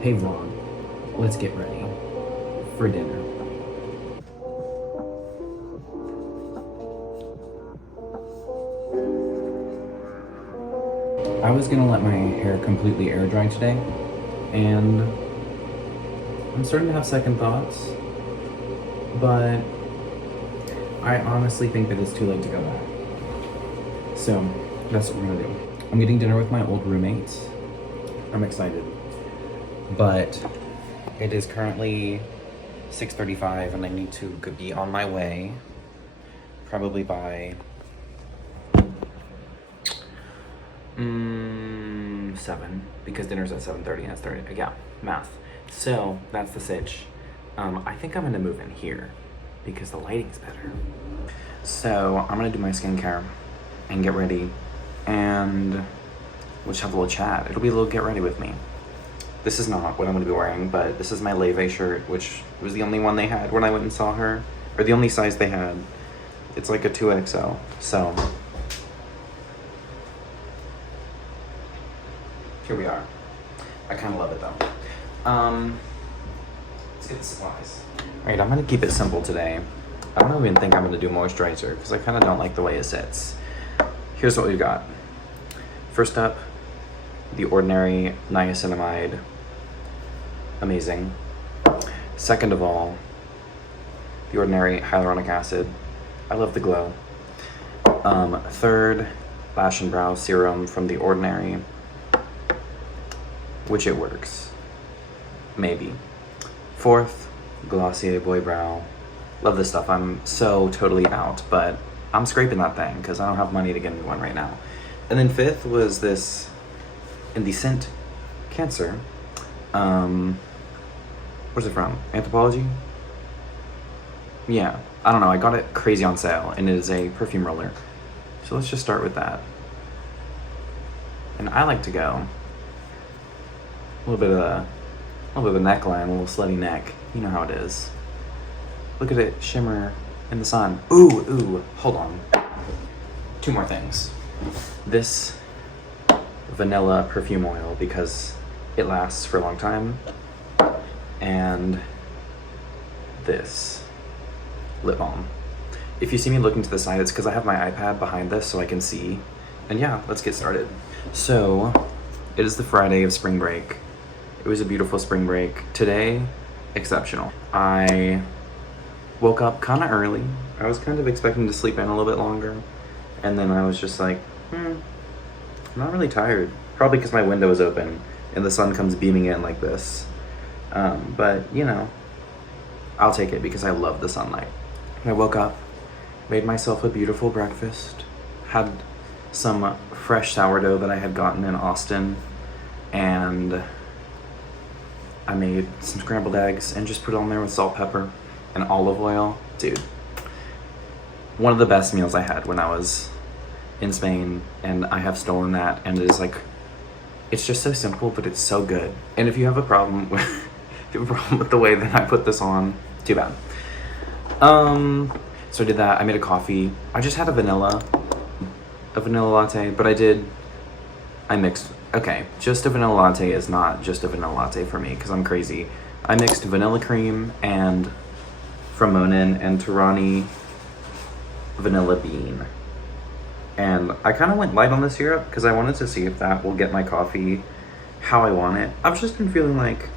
Hey vlog, let's get ready for dinner. I was gonna let my hair completely air dry today, and I'm starting to have second thoughts, but I honestly think that it's too late to go back. So that's what we're gonna do. I'm getting dinner with my old roommates. I'm excited, but it is currently 6:35 and I need to be on my way probably by 7, because dinner's at 7:30 and it's 30, yeah, math. So that's the sitch. I think I'm gonna move in here because the lighting's better. So I'm gonna do my skincare and get ready, and we'll just have a little chat. It'll be a little get ready with me. This is not what I'm gonna be wearing, but this is my Leve shirt, which was the only one they had when I went and saw her, or the only size they had. It's like a 2XL, so here we are. I kind of love it though. Let's get the supplies. All right, I'm gonna keep it simple today. I don't even think I'm gonna do moisturizer because I kind of don't like the way it sits. Here's what we've got. First up, the Ordinary Niacinamide. Amazing. Second of all, the Ordinary Hyaluronic Acid. I love the glow. Third, Lash and Brow Serum from the Ordinary, which it works. Maybe. Fourth, Glossier Boy Brow. Love this stuff. I'm so totally out, but I'm scraping that thing because I don't have money to get a new one right now. And then fifth was this Indecent Cancer. Where's it from? Anthropologie? Yeah, I don't know. I got it crazy on sale, and it is a perfume roller. So let's just start with that. And I like to go a little bit of a neckline, a little slutty neck. You know how it is. Look at it shimmer in the sun. Ooh, hold on. Two more things. This vanilla perfume oil because it lasts for a long time. And this lip balm. If you see me looking to the side, it's because I have my iPad behind this so I can see. And yeah, let's get started. So, it is the Friday of spring break. It was a beautiful spring break. Today, exceptional. I woke up kind of early. I was kind of expecting to sleep in a little bit longer. And then I was just like, I'm not really tired. Probably because my window is open and the sun comes beaming in like this. But, you know, I'll take it because I love the sunlight. I woke up, made myself a beautiful breakfast, had some fresh sourdough that I had gotten in Austin, and I made some scrambled eggs and just put it on there with salt, pepper, and olive oil. Dude, one of the best meals I had when I was in Spain, and I have stolen that, and it is like, it's just so simple, but it's so good. And if you have a problem with, if you have a problem with the way that I put this on, too bad. So I did that. I made a coffee. I just had a vanilla latte, but I mixed, okay, just a vanilla latte is not just a vanilla latte for me because I'm crazy. I mixed vanilla cream and from Monin and Torani vanilla bean. And I kind of went light on the syrup because I wanted to see if that will get my coffee how I want it. I've just been feeling like,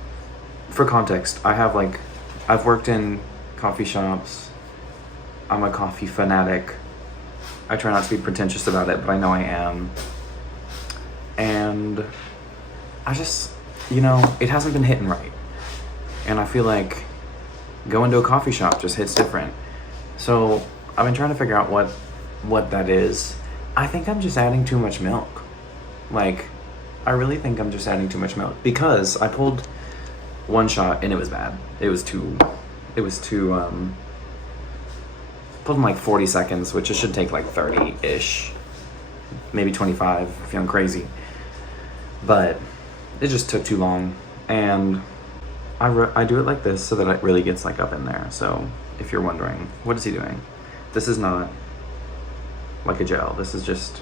for context, I've worked in coffee shops. I'm a coffee fanatic. I try not to be pretentious about it, but I know I am. And I just, it hasn't been hitting right. And I feel like going to a coffee shop just hits different. So I've been trying to figure out what that is. I think I'm just adding too much milk. Like, I really think I'm just adding too much milk because I pulled one shot and it was bad. It was too, pulled in like 40 seconds, which it should take like 30-ish, maybe 25 if I'm crazy. But it just took too long, and I do it like this so that it really gets like up in there. So if you're wondering, what is he doing? This is not like a gel. This is just,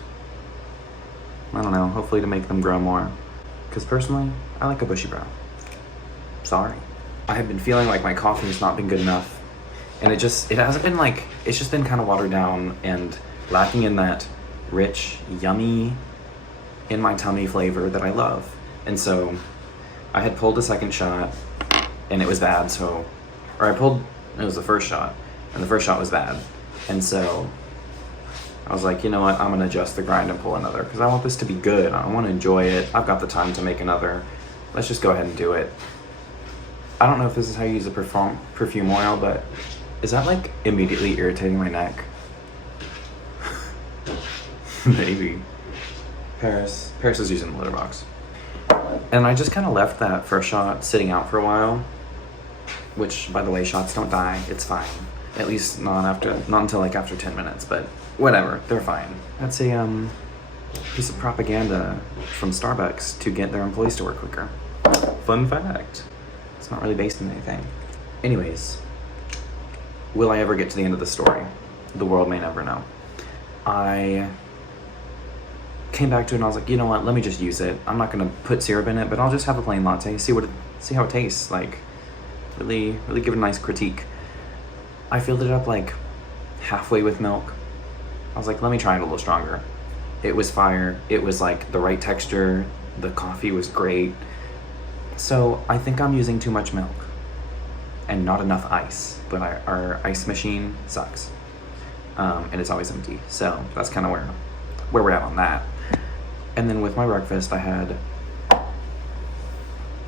I don't know, hopefully to make them grow more. Because personally, I like a bushy brow. sorry. I have been feeling like my coffee has not been good enough. And it hasn't been like, it's just been kind of watered down and lacking in that rich, yummy, in my tummy flavor that I love. And so I had pulled a second shot and it was bad. It was the first shot and the first shot was bad. And so I was like, you know what? I'm gonna adjust the grind and pull another because I want this to be good. I want to enjoy it. I've got the time to make another. Let's just go ahead and do it. I don't know if this is how you use a perfume oil, but is that like immediately irritating my neck? Maybe. Paris is using the litter box. And I just kind of left that first shot sitting out for a while, which, by the way, shots don't die. It's fine. At least not until like after 10 minutes, but whatever, they're fine. That's a piece of propaganda from Starbucks to get their employees to work quicker. Fun fact. It's not really based on anything. Anyways, will I ever get to the end of the story? The world may never know. I came back to it and I was like, you know what, let me just use it. I'm not gonna put syrup in it, but I'll just have a plain latte, see how it tastes. Like, really give it a nice critique. I filled it up like halfway with milk. I was like, let me try it a little stronger. It was fire. It was like the right texture. The coffee was great. So I think I'm using too much milk and not enough ice, but our ice machine sucks. And it's always empty. So that's kind of where we're at on that. And then with my breakfast, I had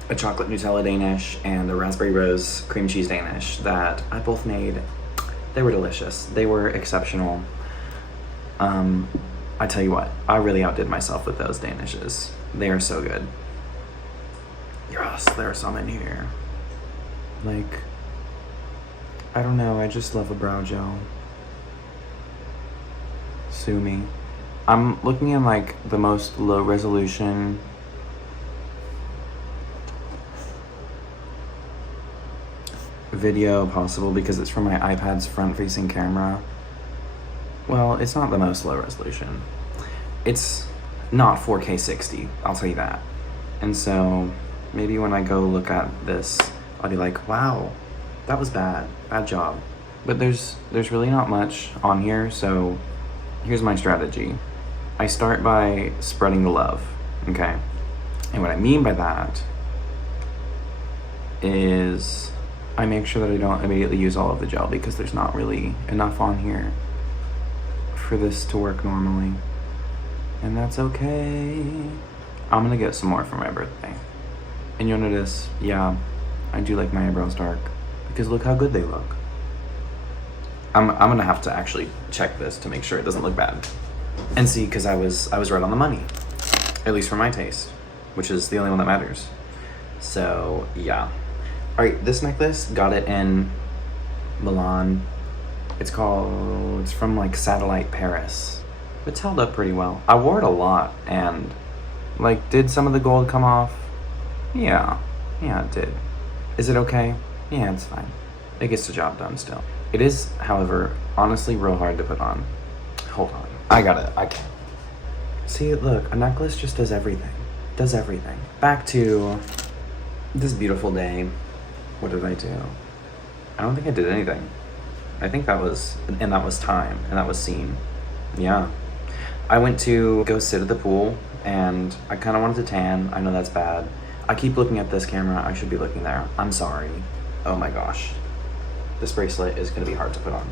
a chocolate Nutella Danish and a raspberry rose cream cheese Danish that I both made. They were delicious. They were exceptional. I tell you what, I really outdid myself with those Danishes. They are so good. Yes, there's some in here. Like, I don't know, I just love a brow gel. Sue me. I'm looking in like the most low resolution video possible because it's from my iPad's front-facing camera. Well, it's not the most low resolution. It's not 4K 60, I'll tell you that. And so maybe when I go look at this, I'll be like, wow, that was bad job. But there's really not much on here, so here's my strategy. I start by spreading the love, okay? And what I mean by that is I make sure that I don't immediately use all of the gel because there's not really enough on here for this to work normally. And that's okay. I'm gonna get some more for my birthday. And you'll notice, yeah, I do like my eyebrows dark because look how good they look. I'm gonna have to actually check this to make sure it doesn't look bad. And see, because I was right on the money. At least for my taste, which is the only one that matters. So, yeah. Alright, this necklace, got it in Milan. It's from like Satellite Paris. It's held up pretty well. I wore it a lot and like, did some of the gold come off? Yeah, it did. Is it okay? Yeah, it's fine. It gets the job done still. It is, however, honestly real hard to put on. Hold on. I can't. See, look, a necklace just does everything. Does everything. Back to this beautiful day. What did I do? I don't think I did anything. I think that was time, and that was scene. Yeah. I went to go sit at the pool, and I kind of wanted to tan. I know that's bad. I keep looking at this camera. I should be looking there. I'm sorry. Oh my gosh. This bracelet is going to be hard to put on.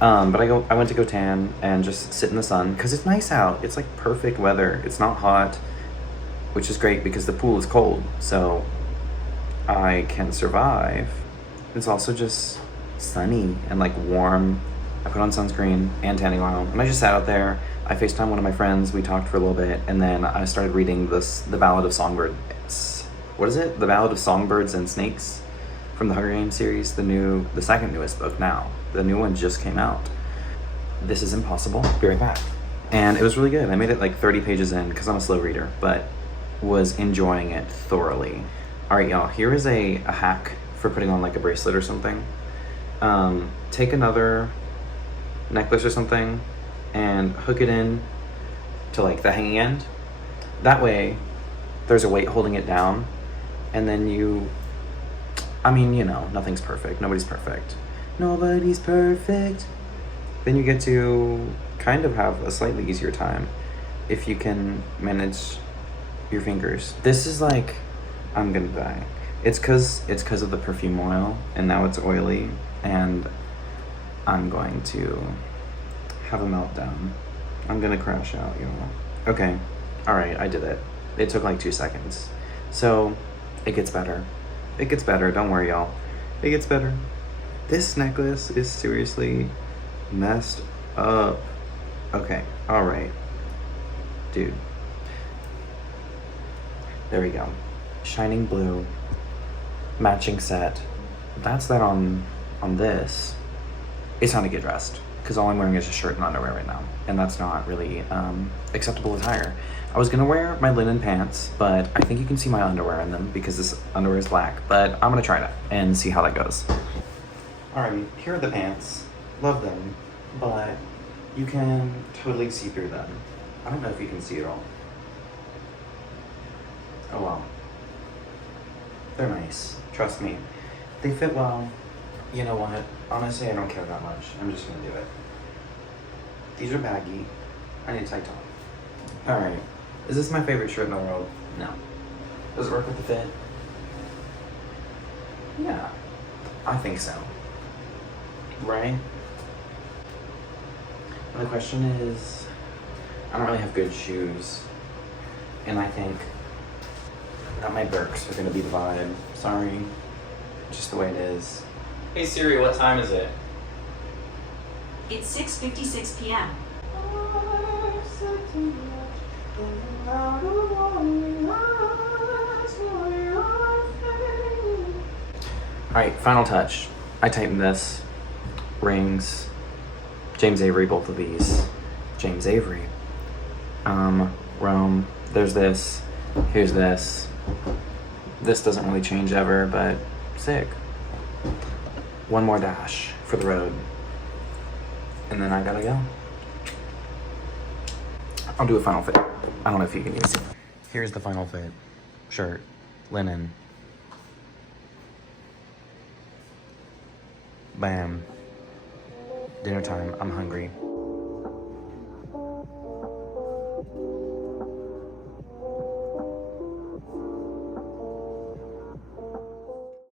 But I went to go tan and just sit in the sun because it's nice out. It's like perfect weather. It's not hot, which is great because the pool is cold. So I can survive. It's also just sunny and like warm. I put on sunscreen and tanning oil and I just sat out there. I FaceTimed one of my friends. We talked for a little bit and then I started reading The Ballad of Songbirds. What is it? The Ballad of Songbirds and Snakes from the Hunger Games series. The second newest book now. The new one just came out. This is Impossible. Be right back. And it was really good. I made it like 30 pages in because I'm a slow reader, but was enjoying it thoroughly. All right, y'all, here is a hack for putting on like a bracelet or something. Take another necklace or something and hook it in to like the hanging end. That way there's a weight holding it down and then you I mean, you know, nothing's perfect. Nobody's perfect. Nobody's perfect. Then you get to kind of have a slightly easier time if you can manage your fingers. This is like, I'm gonna die. It's cause of the perfume oil, and now it's oily, and I'm going to have a meltdown. I'm gonna crash out, y'all. Okay, all right, I did it. It took like 2 seconds. So, it gets better. It gets better, don't worry, y'all. It gets better. This necklace is seriously messed up. Okay, all right. Dude. There we go. Shining blue, matching set. That's that on this. It's time to get dressed, because all I'm wearing is a shirt and underwear right now, and that's not really acceptable attire. I was gonna wear my linen pants, but I think you can see my underwear in them because this underwear is black, but I'm gonna try that and see how that goes. Alrighty, here are the pants. Love them, but you can totally see through them. I don't know if you can see it all. Oh well. They're nice, trust me. They fit well. You know what? Honestly, I don't care that much. I'm just gonna do it. These are baggy. I need a tight top. Alright. Is this my favorite shirt in the world? No. Does it work with the fit? Yeah. I think so. Right? And the question is, I don't really have good shoes. And I think that my Birks are gonna be the vibe. Sorry. Just the way it is. Hey Siri, what time is it? It's 6:56 p.m. Alright, final touch. I tightened this. Rings. James Avery, both of these. James Avery. Rome. There's this. Here's this. This doesn't really change ever, but sick. One more dash for the road. And then I gotta go. I'll do a final fit. I don't know if you can use it. Here's the final fit. Shirt. Linen. Bam. Dinner time. I'm hungry.